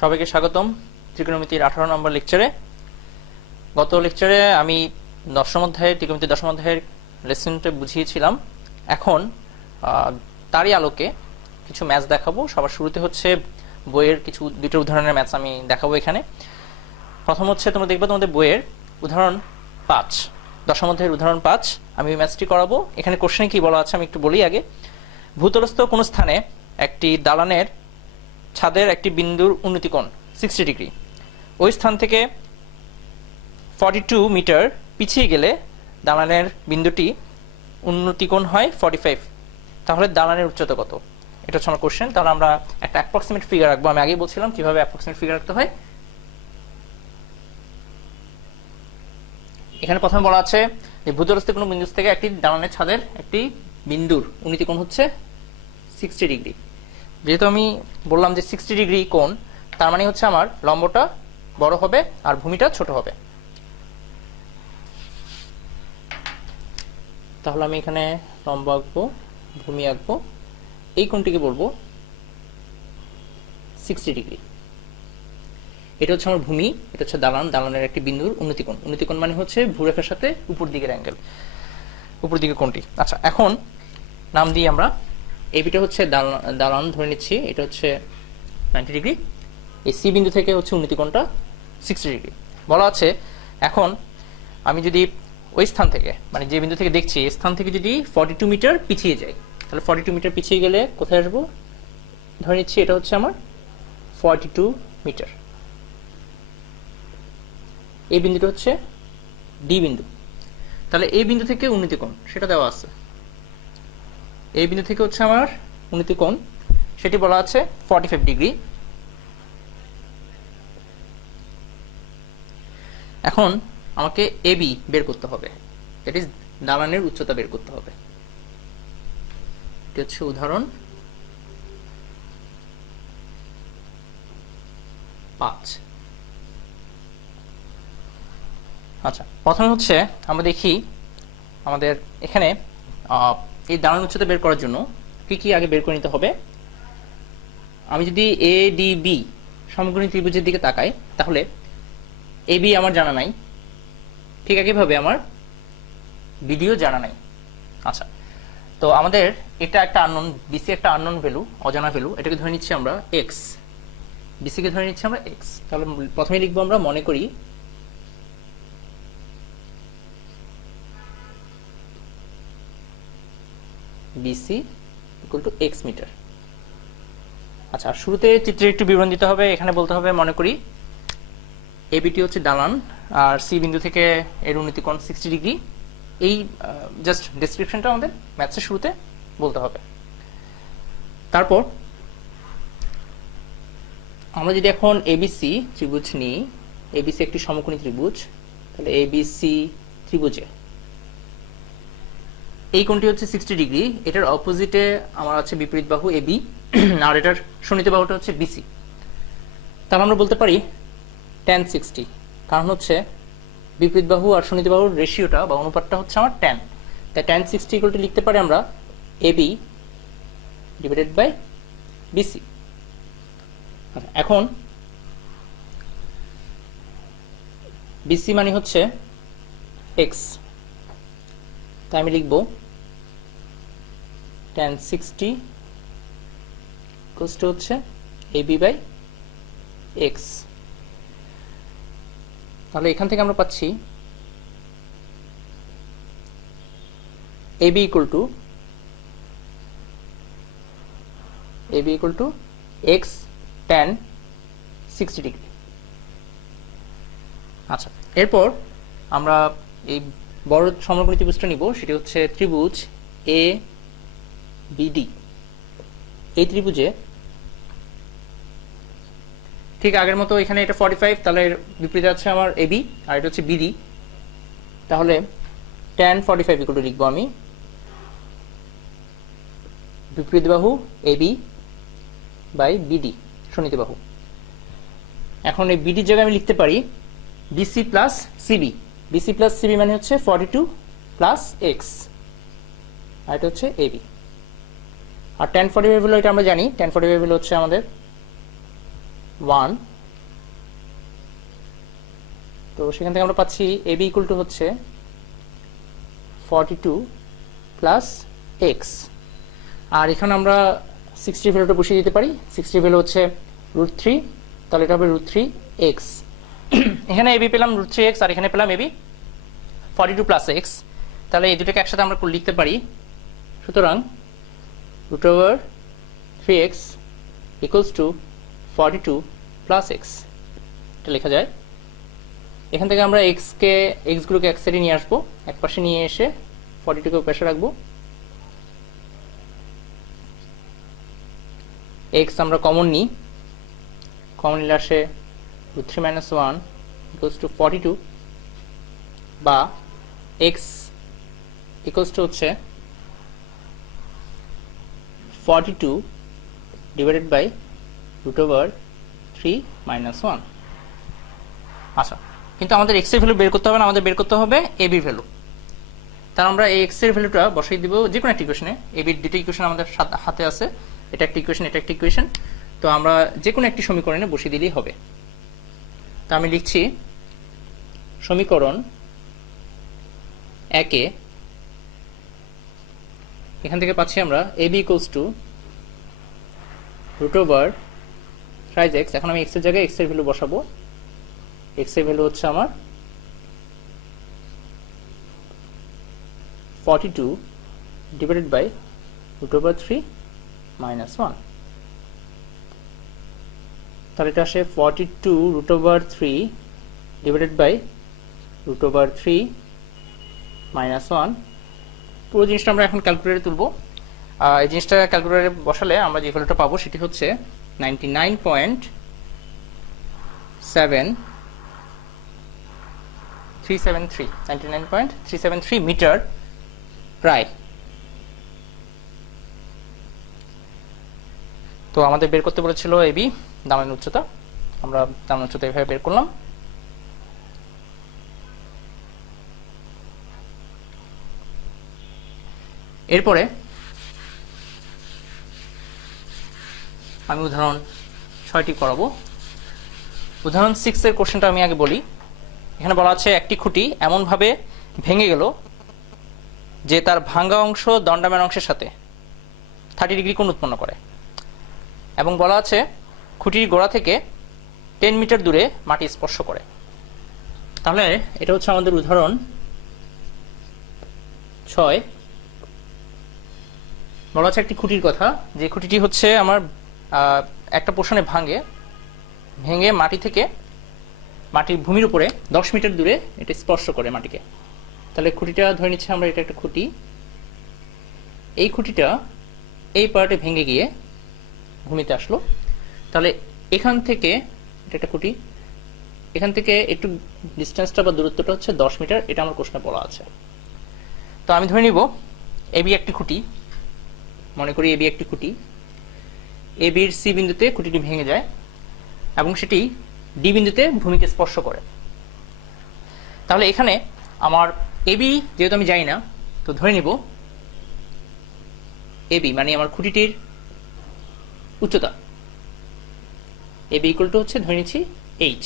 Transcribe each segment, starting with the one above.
সবাইকে স্বাগতম ত্রিকোণমিতির আঠারো নম্বর লেকচারে গত লেকচারে আমি দশম অধ্যায়ের, ত্রিকোণমিতির দশম অধ্যায়ের লেসনটা বুঝিয়েছিলাম। এখন তারই আলোকে কিছু ম্যাচ দেখাবো। সবার শুরুতে হচ্ছে বইয়ের কিছু, দুটো উদাহরণের ম্যাচ আমি দেখাবো এখানে। প্রথম হচ্ছে, তোমরা দেখবে তোমাদের বইয়ের উদাহরণ পাঁচ। দশম অধ্যায়ের উদাহরণ পাঁচ। আমি ওই ম্যাচটি করাবো। এখানে কোশ্চেনে কি বলা আছে আমি একটু বলি আগে। ভূতলস্থ কোনো স্থানে একটি দালানের ছাদের একটি বিন্দুর উন্নতিকোণ সিক্সটি ডিগ্রি ওই স্থান থেকে ফর্টি টু মিটার পিছিয়ে গেলে দালানের বিন্দুটি উন্নতিকোণ হয় ফর্টি ফাইভ তাহলে দালানের উচ্চতা কত? এটা হচ্ছে আমার কোশ্চেন তাহলে আমরা একটা অ্যাপ্রক্সিমেট ফিগার রাখব। আমি আগেই বলছিলাম কীভাবে অ্যাপ্রক্সিমেট ফিগার রাখতে হয়। এখানে প্রথমে বলা আছে যে ভূতলস্থ কোনো বিন্দু থেকে একটি দালানের ছাদের একটি বিন্দুর উন্নতিকোণ হচ্ছে সিক্সটি ডিগ্রি যেহেতু আমি বললাম যে সিক্সটি ডিগ্রি কোণ, তার মানে হচ্ছে আমার লম্বটা বড় হবে আর ভূমিটা ছোট হবে। তাহলে আমি এখানে লম্ব আঁকবো, ভূমি আঁকবো, এই কোণটিকে বলব সিক্সটি ডিগ্রি এটা হচ্ছে আমার ভূমি, এটা হচ্ছে দালান, দালানের একটি বিন্দুর উন্নতিকোণ উন্নতিকোণ মানে হচ্ছে ভূরেখার সাথে উপর দিকের অ্যাঙ্গেল উপর দিকে কোণটি। আচ্ছা এখন নাম দিই আমরা এবিটা হচ্ছে দালান, ধরে নিচ্ছি। এটা হচ্ছে নাইনটি ডিগ্রি এই সি বিন্দু থেকে হচ্ছে উন্নতিকোণটা সিক্সটি ডিগ্রি বলা আছে, এখন আমি যদি ওই স্থান থেকে মানে যে বিন্দু থেকে দেখছি, এই স্থান থেকে যদি ফর্টি টু মিটার পিছিয়ে যাই, তাহলে ফর্টি টু মিটার পিছিয়ে গেলে কোথায় আসব? ধরে নিচ্ছি এটা হচ্ছে আমার ফর্টি টু মিটার এই বিন্দুটা হচ্ছে ডি বিন্দু। তাহলে এই বিন্দু থেকে উন্নতি কোণ, সেটা দেওয়া আছে। এই বিন্দু থেকে হচ্ছে আমার উন্নতি কোণ। সেটি বলা আছে ফর্টি ফাইভ ডিগ্রি এখন আমাকে এবি বের করতে হবে। দ্যাট ইজ দালানের উচ্চতা বের করতে হবে। এটি হচ্ছে উদাহরণ পাঁচ। আচ্ছা প্রথমে হচ্ছে আমরা দেখি আমাদের এখানে এই দালান উচ্চতা বের করার জন্য কি কি আগে বের করে নিতে হবে? আমি যদি এ ডি বি সমগ্রী ত্রিভুজের দিকে তাকাই, তাহলে এ বি আমার জানা নাই। ঠিক একইভাবে আমার বিডিও জানা নাই। আচ্ছা তো আমাদের এটা একটা আননোন বিসি একটা আননোন ভ্যালু অজানা ভ্যালু এটাকে ধরে নিচ্ছি আমরা এক্স বিসিকে ধরে নিচ্ছি আমরা এক্স তাহলে প্রথমে লিখব আমরা মনে করি BC equal to X metre আচ্ছা শুরুতে একটু বিবরণ দিতে হবে, এখানে বলতে হবে, মনে করি এবিটি হচ্ছে দালান, আর সি বিন্দু থেকে এর সিক্সটি ডিগ্রি এই জাস্ট ডেসক্রিপশনটা আমাদের ম্যাথসের শুরুতে বলতে হবে। তারপর, আমরা যদি এখন এবিসি ত্রিভুজ নিই এবিসি একটি সমকোণী ত্রিভুজ, তাহলে এবিসি ত্রিভুজে এই কোণটি হচ্ছে সিক্সটি ডিগ্রি এটার অপোজিটে আমার আছে বিপরীত বাহু এ বি আর এটার শনিত বাহুটা হচ্ছে বিসি তাহলে আমরা বলতে পারি টেন সিক্সটি কারণ হচ্ছে বিপরীত বাহু আর শনিত বাহুর রেশিওটা বা অনুপাতটা হচ্ছে আমার টেন তাই টেন সিক্সটি ইকুয়াল টু লিখতে পারি আমরা A B divided by BC এখন বিসি মানে হচ্ছে এক্স তাই আমি লিখব টেন সিক্সটি ইকুয়ালস টু হচ্ছে এবি বাই এক্স তাহলে এখান থেকে আমরা পাচ্ছি AB equal to AB equal to X tan sixty degree আচ্ছা এরপর আমরা এই বড় সমগ্র ত্রিভুজটা নিব, সেটি হচ্ছে ত্রিভুজ এ বিডি এই ত্রিভুজে ঠিক আগের মতো এখানে এটা ফর্টি ফাইভ তাহলে বিপরীতে আছে আমার এবি আর এটা হচ্ছে বিডি তাহলে টেন ফর্টি ফাইভ ইকুয়াল লিখব আমি। বিপরীত বাহু এবি বাই বিডি শনিত বাহু। এখন এই বিডির জায়গায় আমি লিখতে পারি BC plus CB BC plus CB মানে হচ্ছে ফর্টি টু প্লাস এক্স আর এটা হচ্ছে এবি আর টেন ফর্টি ফাইভ হলো, এটা আমরা জানি টেন ফর্টি ফাইভ হলো হচ্ছে আমাদের ওয়ান তো সেখান থেকে আমরা পাচ্ছি এবি ইকুয়াল টু হচ্ছে ফর্টি টু প্লাস এক্স আর এখানে আমরা সিক্সটি ভ্যালুটা বসিয়ে দিতে পারি। সিক্সটি ভ্যালু হচ্ছে রুট থ্রি তাহলে এটা হবে রুট থ্রি এক্স এখানে এবি পেলাম রুট থ্রি এক্স আর এখানে পেলাম AB forty two plus x তাহলে এই দুটোকে একসাথে আমরা লিখতে পারি। সুতরাং root over three x equals to forty two plus x এটা লেখা যায়। এখান থেকে আমরা এক্সকে এক্সগুলোকে এক সাইডে নিয়ে আসব। এক পাশে নিয়ে এসে ফর্টি টুকে পাশে রাখব। এক্স আমরা কমন নিই। কমন নিলে আসে three minus one equals to forty two বা এক্স ইকুয়ালস টু হচ্ছে forty two divided by root over three minus one আচ্ছা কিন্তু আমাদের এক্সের ভ্যালু বের করতে হবে না, আমাদের বের করতে হবে এ বির ভ্যালু তার আমরা এই এক্সের ভ্যালুটা বসাই দিব যে কোনো একটা ইকুয়েশনে এ বির দুটো ইকুয়েশন আমাদের হাতে আছে। এটা একটা ইকুয়েশন এটা একটা ইকুয়েশন তো আমরা যে কোনো একটি সমীকরণে বসিয়ে দিলেই হবে। তা আমি লিখছি, সমীকরণ একে, এখান থেকে পাচ্ছি আমরা A B equals to root over thrice x এখন আমি এক্সের জায়গায় এক্সের ভ্যালু বসাবো। এক্সের ভ্যালু হচ্ছে আমার forty two divided by root over three minus one তাহলে এটা আসে forty two root over three divided by root over three minus one পুরো জিনিসটা আমরা এখন ক্যালকুলেটারে তুলবো। এই জিনিসটা ক্যালকুলেটারে বসালে আমরা যে ভ্যালুটা পাবো সেটি হচ্ছে ninety nine point seven three seven three ninety nine point three seven three metre প্রায়। তো আমাদের বের করতে বলেছিল এবি দামের উচ্চতা। আমরা দামের উচ্চতা এভাবে বের করলাম। এরপরে আমি উদাহরণ ছয়টি করাবো। উদাহরণ সিক্সের কোশ্চেনটা আমি আগে বলি। এখানে বলা আছে, একটি খুঁটি এমনভাবে ভেঙে গেল যে তার ভাঙ্গা অংশ দণ্ডামের অংশের সাথে থার্টি ডিগ্রি কোণ উৎপন্ন করে। এবং বলা আছে খুঁটির গোড়া থেকে টেন মিটার দূরে মাটি স্পর্শ করে। তাহলে এটা হচ্ছে আমাদের উদাহরণ ছয়। বলা আছে একটি খুঁটির কথা, যে খুঁটিটি হচ্ছে আমার একটা পোষণে ভাঙে, ভেঙে মাটি থেকে মাটির ভূমির উপরে দশ মিটার দূরে এটা স্পর্শ করে মাটিকে। তাহলে খুঁটিটা ধরে নিচ্ছে আমরা, এটা একটা খুঁটি। এই খুঁটিটা এই পার্টে ভেঙে গিয়ে ভূমিতে আসলো। তাহলে এখান থেকে, এটা একটা খুঁটি, এখান থেকে একটু ডিস্টেন্সটা বা দূরত্বটা হচ্ছে দশ মিটার, এটা আমার কোশ্চনে বলা আছে। তো আমি ধরে নিব এবি একটি খুঁটি, মনে করি এবি একটি খুঁটি, এ বির সি বিন্দুতে খুঁটিটি ভেঙে যায় এবং সেটি ডি বিন্দুতে ভূমিকে স্পর্শ করে। তাহলে এখানে আমার এবি যেহেতু আমি যাই না, তো ধরে নিব এবি মানে আমার খুঁটিটির উচ্চতা। এবি ইকুয়াল টু হচ্ছে ধরে নিচ্ছি এইচ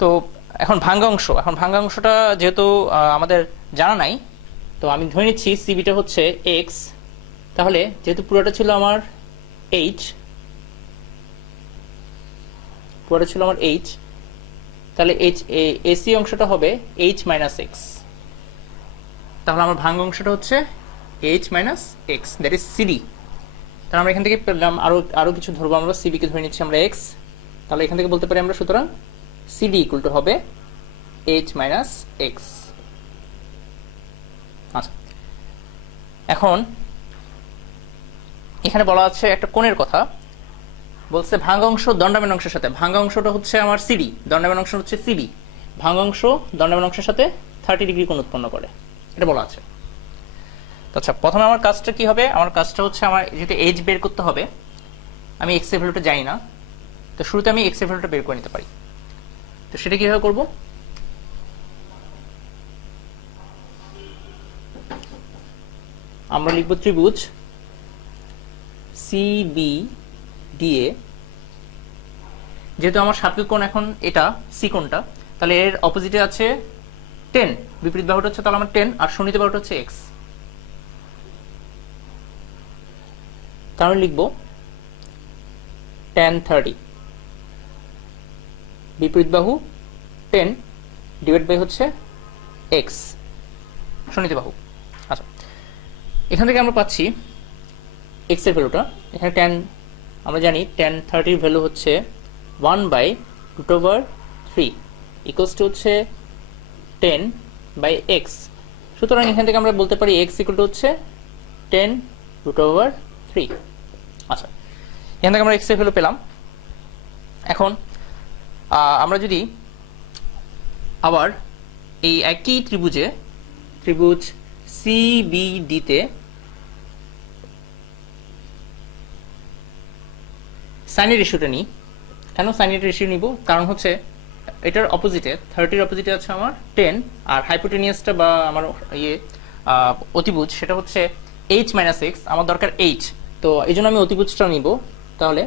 তো এখন ভাঙ্গা অংশ এখন ভাঙ্গা অংশটা যেহেতু আমাদের জানা নাই, তো আমি ধরে নিচ্ছি সিবিটা হচ্ছে এক্স তাহলে যেহেতু পুরোটা ছিল আমার এইচ পুরোটা ছিল আমার এইচ তাহলে এইচ এসি অংশটা হবে এইচ মাইনাস এক্স তাহলে আমার ভাঙ্গ অংশটা হচ্ছে H minus x that is CD তাহলে আমরা এখান থেকে পেলাম আরও আরও কিছু ধরবো। আমরা সিবিকে ধরে নিচ্ছি আমরা এক্স তাহলে এখান থেকে বলতে পারি আমরা সুতরাং সিডি ইকুয়াল টু হবে এইচ মাইনাস এক্স আচ্ছা। এখন এখানে বলা আছে একটা কোণের কথা। বলছে ভাঙ্গা অংশ দণ্ডামেন অংশের সাথে। ভাঙ্গা অংশটা হচ্ছে আমার সিডি দণ্ডামেন অংশ হচ্ছে সিবি ভাঙ্গা অংশ দণ্ডামেন অংশের সাথে থার্টি ডিগ্রি কোণ উৎপন্ন করে। এটা বলা আছে। আচ্ছা প্রথমে আমার কাজটা কি হবে? আমার কাজটা হচ্ছে আমার যেহেতু এজ বের করতে হবে, আমি এক্সের ভ্যালুটা জানি না, তো শুরুতে আমি এক্সের ভ্যালুটা বের করে নিতে পারি। তো সেটা কীভাবে করব? আমরা লিখব ত্রিভুজ সিবি ডিএ যেহেতু আমার সাপেক্ষ কোণ এখন এটা সি কোণটা, তাহলে এর অপোজিটে আছে টেন বিপরীত বাহুটা হচ্ছে তাহলে আমার টেন আর শূন্যতে বাহুটা হচ্ছে এক্স তাহলে লিখব টেন থার্টি বিপরীত বাহু টেন ডিভাইড বাই হচ্ছে এক্স শূন্যতে বাহু। আচ্ছা এখান থেকে আমরা পাচ্ছি এক্সের ভ্যালুটা এখানে টেন আমরা জানি টেন থার্টির ভ্যালু হচ্ছে one by root over three equals to হচ্ছে টেন বাই এক্স সুতরাং এখান থেকে আমরা বলতে পারি এক্স ইকুয়াল টু হচ্ছে টেন রুট ওভার থ্রি আচ্ছা। এখান থেকে আমরা এক্সের ভ্যালু পেলাম। এখন আমরা যদি আবার এই একই ত্রিভুজে, ত্রিভুজ সিবিডিতে সাইনের রেশিওটা নিই। কেন সাইনের রেশিও নিব? কারণ হচ্ছে এটার অপোজিটে থার্টির অপোজিটে আছে আমার টেন আর হাইপোটেনিয়াসটা বা আমার ইয়ে অতিভুজ, সেটা হচ্ছে এইচ মাইনাস এক্স আমার দরকার এইচ তো এই জন্য আমি অতিভুজটা নিব। তাহলে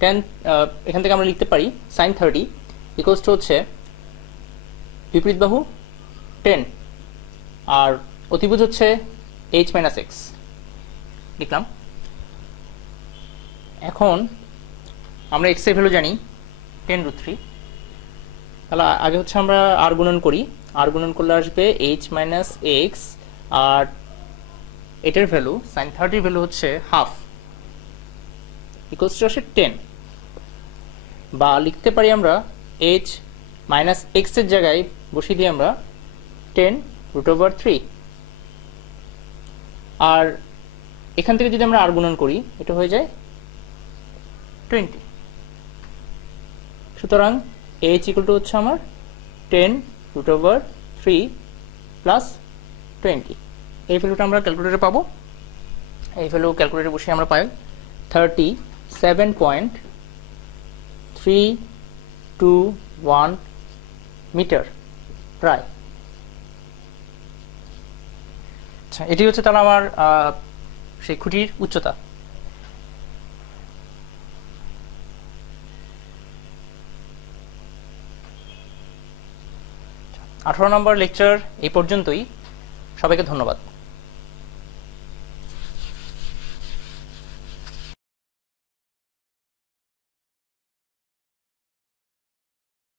টেন এখান থেকে আমরা লিখতে পারি সাইন থার্টি ইকোয়াস হচ্ছে বিপরীত বাহু টেন আর অতিভুজ হচ্ছে এইচ মাইনাস এক্স লিখলাম। এখন আমরা এক্সের ভ্যালু জানি টেন রুট থ্রি তাহলে আগে হচ্ছে আমরা আর গুণন করি। আর গুণন করলে আসবে এইচ মাইনাস এক্স আর এটার ভ্যালু সাইন থার্টির ভ্যালু হচ্ছে হাফ ইকুয়ালস টু আসে টেন বা লিখতে পারি আমরা এইচ মাইনাস এক্সের জায়গায় বসিয়ে দিই আমরা টেন রুট ওভার থ্রি আর এখান থেকে যদি আমরা আর গুণন করি, এটা হয়ে যায় টোয়েন্টি সুতরাং এইচ ইকুয়াল টু হচ্ছে আমার ten root over three plus twenty এই ভ্যালুটা আমরা ক্যালকুলেটরে পাবো। এই ভ্যালু ক্যালকুলেটরে বসে আমরা পাই thirty seven point three two one metre প্রায় আচ্ছা এটি হচ্ছে তাহলে আমার সেই খুঁটির উচ্চতা। আঠারো নম্বর লেকচার এই পর্যন্তই। সবাইকে ধন্যবাদ।